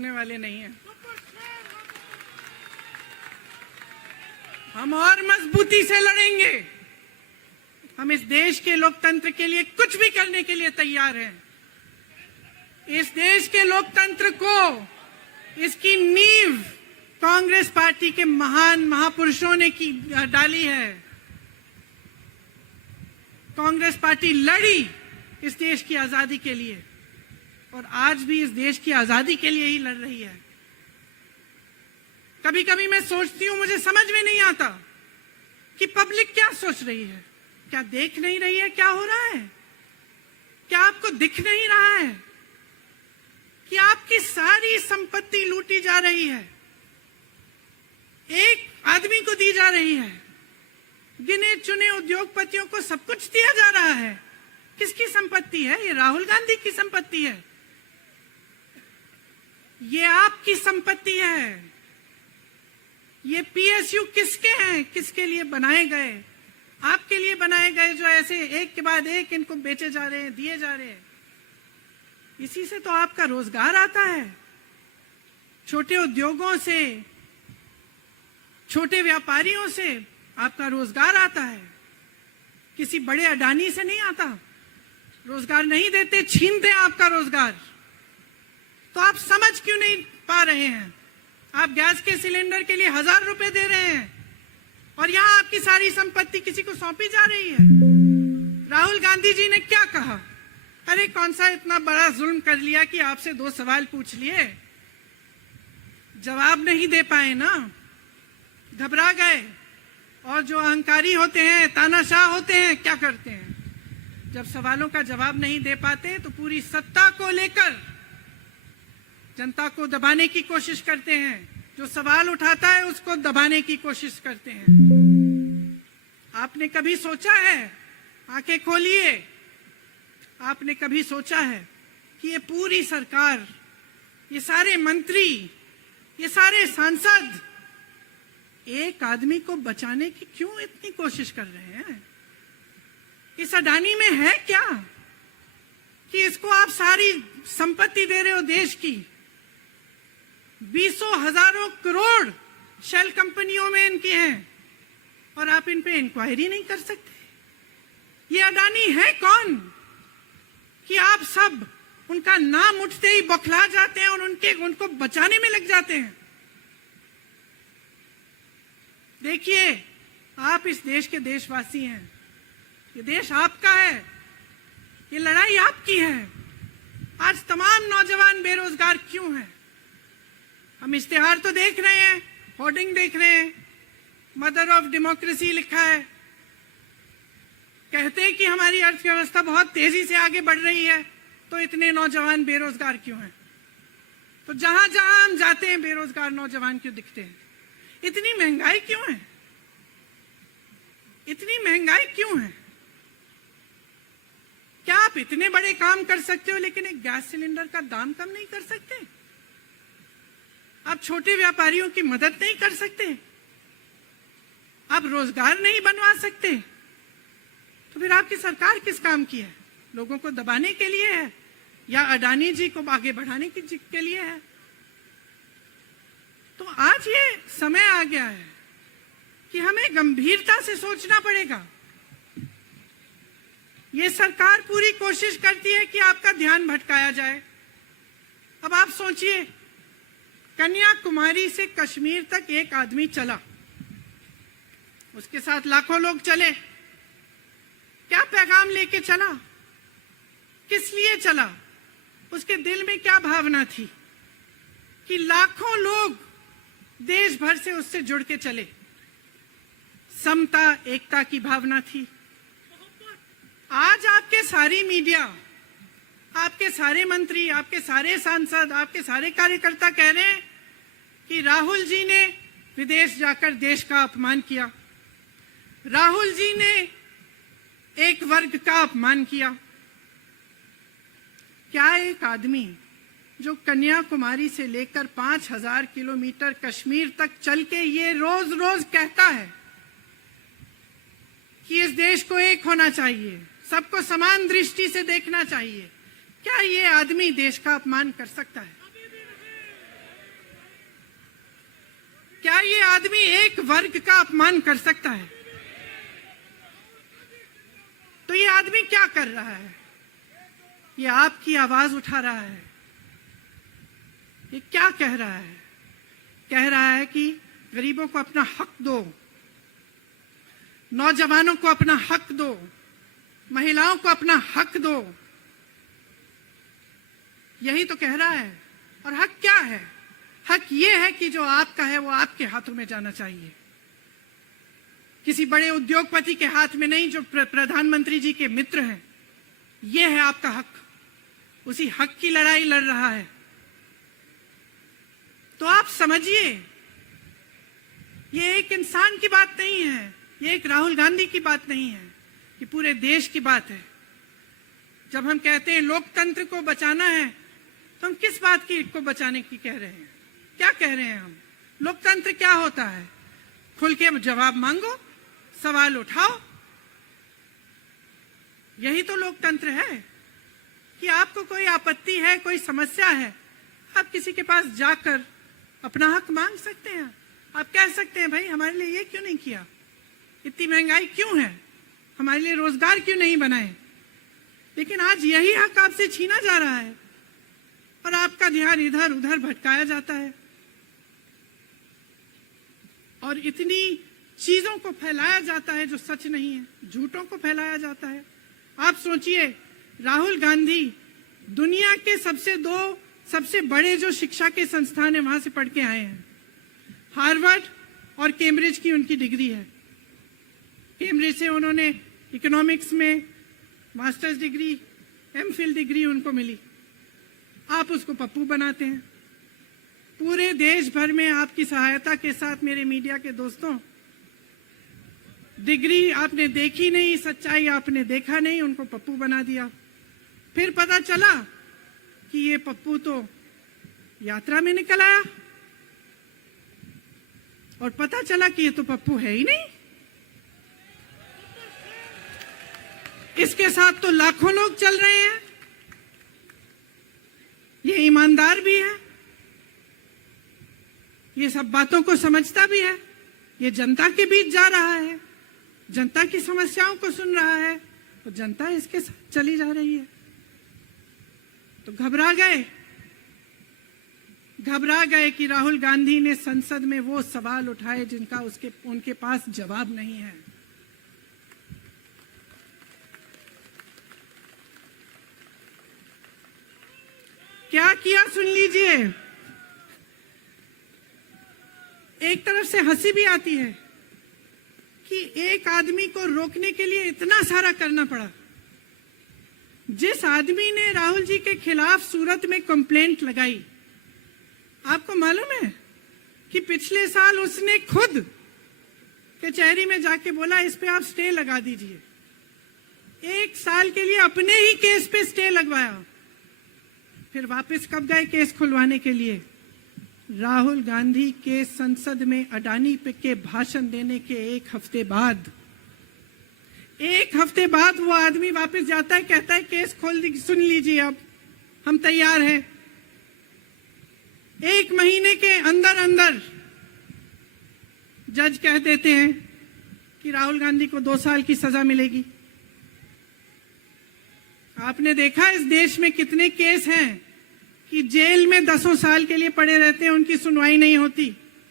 करने वाले नहीं हैं। हम और मजबूती से लड़ेंगे। हम इस देश के लोकतंत्र के लिए कुछ भी करने के लिए तैयार हैं। इस देश के लोकतंत्र को, इसकी नींव कांग्रेस पार्टी के महान महापुरुषों ने डाली है। कांग्रेस पार्टी लड़ी इस देश की आजादी के लिए और आज भी इस देश की आजादी के लिए ही लड़ रही है। कभी कभी मैं सोचती हूं, मुझे समझ में नहीं आता कि पब्लिक क्या सोच रही है। क्या देख नहीं रही है क्या हो रहा है? क्या आपको दिख नहीं रहा है कि आपकी सारी संपत्ति लूटी जा रही है, एक आदमी को दी जा रही है, गिने चुने उद्योगपतियों को सब कुछ दिया जा रहा है? किसकी संपत्ति है? ये राहुल गांधी की संपत्ति है, ये आपकी संपत्ति है। ये पीएसयू किसके हैं? किसके लिए बनाए गए? आपके लिए बनाए गए, जो ऐसे एक के बाद एक इनको बेचे जा रहे हैं, दिए जा रहे हैं। इसी से तो आपका रोजगार आता है। छोटे उद्योगों से, छोटे व्यापारियों से आपका रोजगार आता है। किसी बड़े अडानी से नहीं आता। रोजगार नहीं देते, छीनते हैं आपका रोजगार। तो आप समझ क्यों नहीं पा रहे हैं? आप गैस के सिलेंडर के लिए 1000 रुपए दे रहे हैं और यहां आपकी सारी संपत्ति किसी को सौंपी जा रही है। राहुल गांधी जी ने क्या कहा? अरे कौन सा इतना बड़ा जुल्म कर लिया कि आपसे 2 सवाल पूछ लिए, जवाब नहीं दे पाए ना, घबरा गए। और जो अहंकारी होते हैं, तानाशाह होते हैं, क्या करते हैं? जब सवालों का जवाब नहीं दे पाते तो पूरी सत्ता को लेकर जनता को दबाने की कोशिश करते हैं। जो सवाल उठाता है उसको दबाने की कोशिश करते हैं। आपने कभी सोचा है, आंखें खोलिए, आपने कभी सोचा है कि ये पूरी सरकार, ये सारे मंत्री, ये सारे सांसद एक आदमी को बचाने की क्यों इतनी कोशिश कर रहे हैं? इस अडानी में है क्या कि इसको आप सारी संपत्ति दे रहे हो देश की? 20 हजारों करोड़ शेल कंपनियों में इनके हैं और आप इन पे इंक्वायरी नहीं कर सकते। ये अडानी है कौन कि आप सब उनका नाम उठते ही बौखला जाते हैं और उनको बचाने में लग जाते हैं? देखिए, आप इस देश के देशवासी हैं, ये देश आपका है, ये लड़ाई आपकी है। आज तमाम नौजवान बेरोजगार क्यों हैं? हम इश्तिहार तो देख रहे हैं, होर्डिंग देख रहे हैं, मदर ऑफ डेमोक्रेसी लिखा है, कहते हैं कि हमारी अर्थव्यवस्था बहुत तेजी से आगे बढ़ रही है, तो इतने नौजवान बेरोजगार क्यों हैं? तो जहां जहां हम जाते हैं बेरोजगार नौजवान क्यों दिखते हैं? इतनी महंगाई क्यों है? इतनी महंगाई क्यों है? क्या आप इतने बड़े काम कर सकते हो लेकिन एक गैस सिलेंडर का दाम कम नहीं कर सकते? आप छोटे व्यापारियों की मदद नहीं कर सकते? आप रोजगार नहीं बनवा सकते? तो फिर आपकी सरकार किस काम की है? लोगों को दबाने के लिए है या अडानी जी को आगे बढ़ाने के लिए है? तो आज ये समय आ गया है कि हमें गंभीरता से सोचना पड़ेगा। ये सरकार पूरी कोशिश करती है कि आपका ध्यान भटकाया जाए। अब आप सोचिए, कन्याकुमारी से कश्मीर तक एक आदमी चला, उसके साथ लाखों लोग चले। क्या पैगाम लेके चला? किस लिए चला? उसके दिल में क्या भावना थी कि लाखों लोग देश भर से उससे जुड़ के चले? समता, एकता की भावना थी। आज आपके सारी मीडिया, आपके सारे मंत्री, आपके सारे सांसद, आपके सारे कार्यकर्ता कह रहे हैं कि राहुल जी ने विदेश जाकर देश का अपमान किया, राहुल जी ने एक वर्ग का अपमान किया। क्या एक आदमी जो कन्याकुमारी से लेकर 5000 किलोमीटर कश्मीर तक चल के ये रोज रोज कहता है कि इस देश को एक होना चाहिए, सबको समान दृष्टि से देखना चाहिए, क्या ये आदमी देश का अपमान कर सकता है? क्या ये आदमी एक वर्ग का अपमान कर सकता है? तो ये आदमी क्या कर रहा है? ये आपकी आवाज उठा रहा है। ये क्या कह रहा है? कह रहा है कि गरीबों को अपना हक दो, नौजवानों को अपना हक दो, महिलाओं को अपना हक दो। यही तो कह रहा है। और हक क्या है? हक ये है कि जो आपका है वो आपके हाथों में जाना चाहिए, किसी बड़े उद्योगपति के हाथ में नहीं, जो प्रधानमंत्री जी के मित्र हैं। ये है आपका हक। उसी हक की लड़ाई लड़ रहा है। तो आप समझिए, ये एक इंसान की बात नहीं है, ये एक राहुल गांधी की बात नहीं है, ये पूरे देश की बात है। जब हम कहते हैं लोकतंत्र को बचाना है, तो हम किस बात की को बचाने की कह रहे हैं? क्या कह रहे हैं हम? लोकतंत्र क्या होता है? खुल के जवाब मांगो, सवाल उठाओ। यही तो लोकतंत्र है कि आपको कोई आपत्ति है, कोई समस्या है, आप किसी के पास जाकर अपना हक मांग सकते हैं। आप कह सकते हैं, भाई हमारे लिए ये क्यों नहीं किया, इतनी महंगाई क्यों है, हमारे लिए रोजगार क्यों नहीं बनाए। लेकिन आज यही हक आपसे छीना जा रहा है और आपका ध्यान इधर उधर भटकाया जाता है और इतनी चीजों को फैलाया जाता है जो सच नहीं है, झूठों को फैलाया जाता है। आप सोचिए, राहुल गांधी दुनिया के सबसे बड़े जो शिक्षा के संस्थान है वहां से पढ़ के आए हैं। हार्वर्ड और कैम्ब्रिज की उनकी डिग्री है। कैम्ब्रिज से उन्होंने इकोनॉमिक्स में मास्टर्स डिग्री, एमफिल डिग्री उनको मिली। आप उसको पप्पू बनाते हैं। पूरे देश भर में आपकी सहायता के साथ मेरे मीडिया के दोस्तों, डिग्री आपने देखी नहीं, सच्चाई आपने देखा नहीं, उनको पप्पू बना दिया। फिर पता चला कि ये पप्पू तो यात्रा में निकल आया और पता चला कि ये तो पप्पू है ही नहीं। इसके साथ तो लाखों लोग चल रहे हैं। ये ईमानदार भी है, ये सब बातों को समझता भी है, ये जनता के बीच जा रहा है, जनता की समस्याओं को सुन रहा है, तो जनता इसके साथ चली जा रही है। तो घबरा गए कि राहुल गांधी ने संसद में वो सवाल उठाए जिनका उनके पास जवाब नहीं है। क्या किया सुन लीजिए। एक तरफ से हंसी भी आती है कि एक आदमी को रोकने के लिए इतना सारा करना पड़ा। जिस आदमी ने राहुल जी के खिलाफ सूरत में कंप्लेंट लगाई, आपको मालूम है कि पिछले साल उसने खुद कचहरी में जाके बोला इस पे आप स्टे लगा दीजिए। 1 साल के लिए अपने ही केस पे स्टे लगवाया। फिर वापस कब गए केस खुलवाने के लिए? राहुल गांधी के संसद में अडानी पे के भाषण देने के 1 हफ्ते बाद। 1 हफ्ते बाद वो आदमी वापस जाता है, कहता है केस खोल दी, सुन लीजिए, अब हम तैयार हैं। 1 महीने के अंदर जज कह देते हैं कि राहुल गांधी को 2 साल की सजा मिलेगी। आपने देखा इस देश में कितने केस हैं कि जेल में 10 साल के लिए पड़े रहते हैं, उनकी सुनवाई नहीं होती।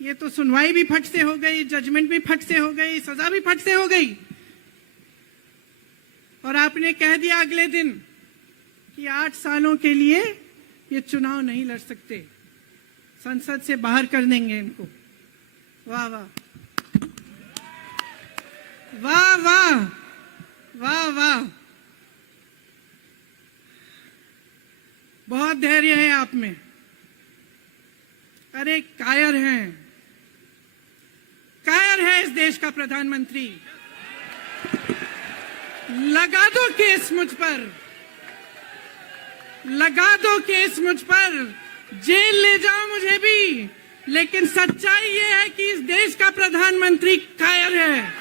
ये तो सुनवाई भी फट से हो गई, जजमेंट भी फट से हो गई, सजा भी फट से हो गई। और आपने कह दिया अगले दिन कि 8 सालों के लिए ये चुनाव नहीं लड़ सकते, संसद से बाहर कर देंगे इनको। वाह वाह वाह वाह वाह वाह, बहुत धैर्य है आप में। अरे कायर है इस देश का प्रधानमंत्री। लगा दो केस मुझ पर, लगा दो केस मुझ पर, जेल ले जाओ मुझे भी, लेकिन सच्चाई ये है कि इस देश का प्रधानमंत्री कायर है।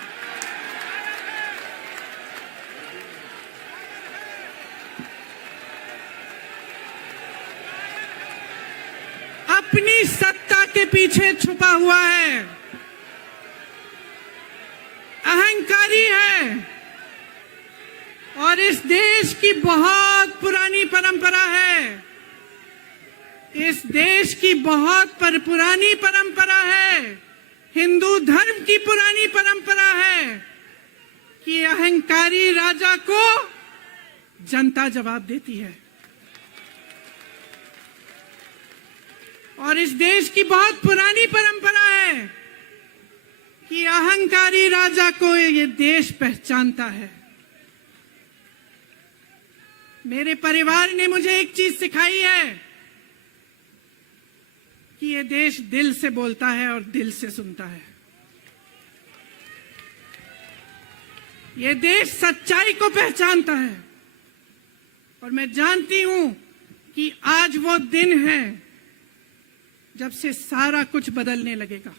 अपनी सत्ता के पीछे छुपा हुआ है, अहंकारी है। और इस देश की बहुत पुरानी परंपरा है, इस देश की बहुत पुरानी परंपरा है, हिंदू धर्म की पुरानी परंपरा है कि अहंकारी राजा को जनता जवाब देती है। और इस देश की बहुत पुरानी परंपरा है कि अहंकारी राजा को ये देश पहचानता है। मेरे परिवार ने मुझे एक चीज सिखाई है कि ये देश दिल से बोलता है और दिल से सुनता है। ये देश सच्चाई को पहचानता है। और मैं जानती हूं कि आज वो दिन है जब से सारा कुछ बदलने लगेगा।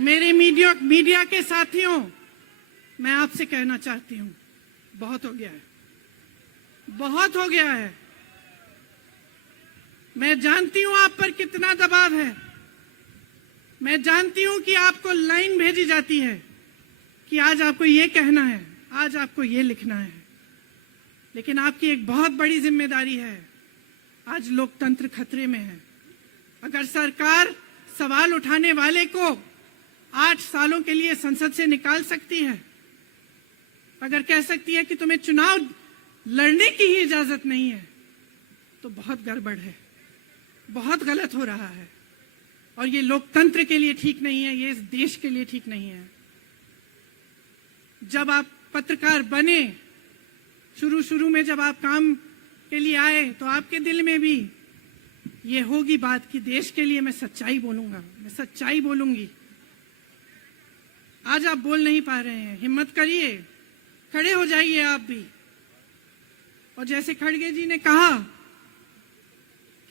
मेरे मीडिया के साथियों, मैं आपसे कहना चाहती हूं, बहुत हो गया है, बहुत हो गया है। मैं जानती हूं आप पर कितना दबाव है। मैं जानती हूं कि आपको लाइन भेजी जाती है कि आज आपको ये कहना है, आज आपको ये लिखना है। लेकिन आपकी एक बहुत बड़ी जिम्मेदारी है। आज लोकतंत्र खतरे में है। अगर सरकार सवाल उठाने वाले को 8 सालों के लिए संसद से निकाल सकती है, अगर कह सकती है कि तुम्हें चुनाव लड़ने की ही इजाजत नहीं है, तो बहुत गड़बड़ है, बहुत गलत हो रहा है। और ये लोकतंत्र के लिए ठीक नहीं है, ये इस देश के लिए ठीक नहीं है। जब आप पत्रकार बने, शुरू में जब आप काम के लिए आए, तो आपके दिल में भी ये होगी बात कि देश के लिए मैं सच्चाई बोलूंगा, मैं सच्चाई बोलूंगी। आज आप बोल नहीं पा रहे हैं, हिम्मत करिए, खड़े हो जाइए आप भी। और जैसे खड़गे जी ने कहा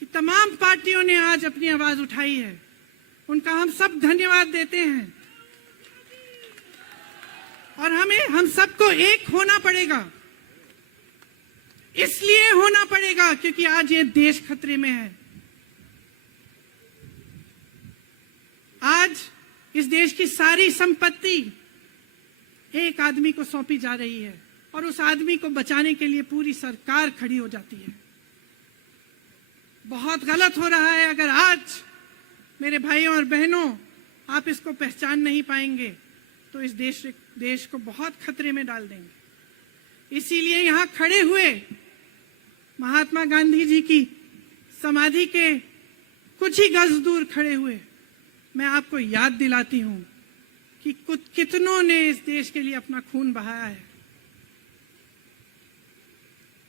कि तमाम पार्टियों ने आज अपनी आवाज उठाई है, उनका हम सब धन्यवाद देते हैं। और हम सबको एक होना पड़ेगा। इसलिए होना पड़ेगा क्योंकि आज ये देश खतरे में है। आज इस देश की सारी संपत्ति एक आदमी को सौंपी जा रही है और उस आदमी को बचाने के लिए पूरी सरकार खड़ी हो जाती है। बहुत गलत हो रहा है। अगर आज मेरे भाइयों और बहनों आप इसको पहचान नहीं पाएंगे तो इस देश को बहुत खतरे में डाल देंगे। इसीलिए यहां खड़े हुए महात्मा गांधी जी की समाधि के कुछ ही गज दूर खड़े हुए मैं आपको याद दिलाती हूं कि कितनों ने इस देश के लिए अपना खून बहाया है,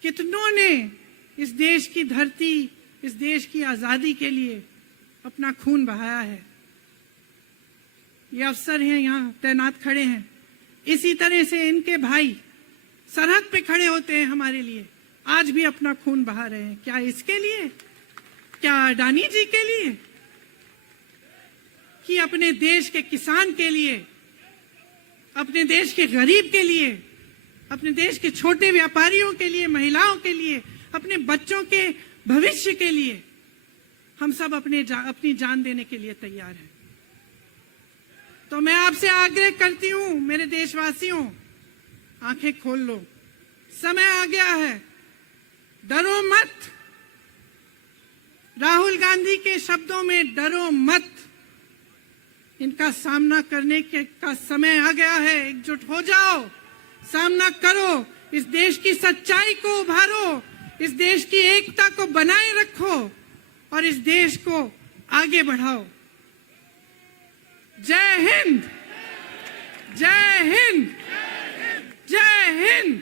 कितनों ने इस देश की धरती, इस देश की आजादी के लिए अपना खून बहाया है। ये अफसर हैं यहाँ तैनात खड़े हैं, इसी तरह से इनके भाई सरहद पे खड़े होते हैं हमारे लिए, आज भी अपना खून बहा रहे हैं। क्या इसके लिए? क्या अडानी जी के लिए? कि अपने देश के किसान के लिए, अपने देश के गरीब के लिए, अपने देश के छोटे व्यापारियों के लिए, महिलाओं के लिए, अपने बच्चों के भविष्य के लिए हम सब अपनी जान देने के लिए तैयार हैं। तो मैं आपसे आग्रह करती हूं, मेरे देशवासियों, आंखें खोल लो, समय आ गया है, डरो मत। राहुल गांधी के शब्दों में डरो मत। इनका सामना करने का समय आ गया है। एकजुट हो जाओ, सामना करो, इस देश की सच्चाई को उभारो, इस देश की एकता को बनाए रखो और इस देश को आगे बढ़ाओ। जय हिंद, जय हिंद, जय हिंद।